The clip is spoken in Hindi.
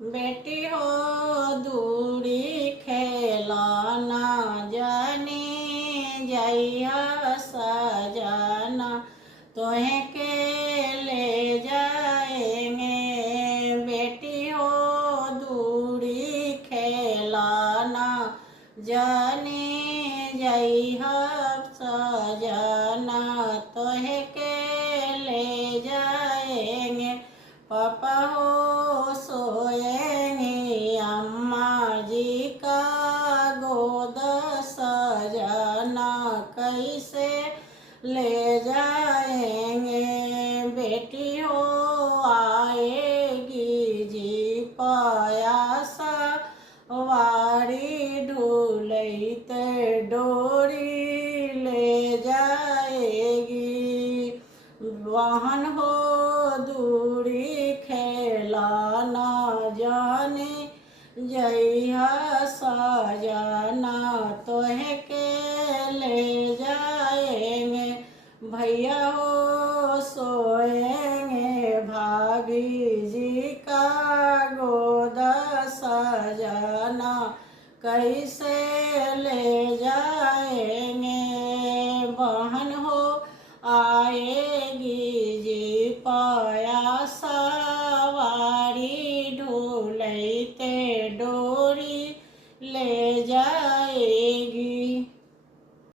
बेटी हो दूरी खेलाना जाने जइया सजना तोहे के ले जाएंगे। बेटी हो दूरी खेलाना जाने जइया सजना तोहे के ले जाएंगे। पापा हो सोएंगे अम्मा जी का गोद सजना कैसे ले जाएंगे। बेटी हो आएगी जी पायासा वारी ढूलते डोरी ले जाएगी। वाहन हो दूरी खेलाना जाने जइया सजना तोहे के ले जाएंगे। भैया हो सोएंगे भाभी जी का गोद सजना कैसे ले जाएंगे। बहन हो आएगी जी पायासा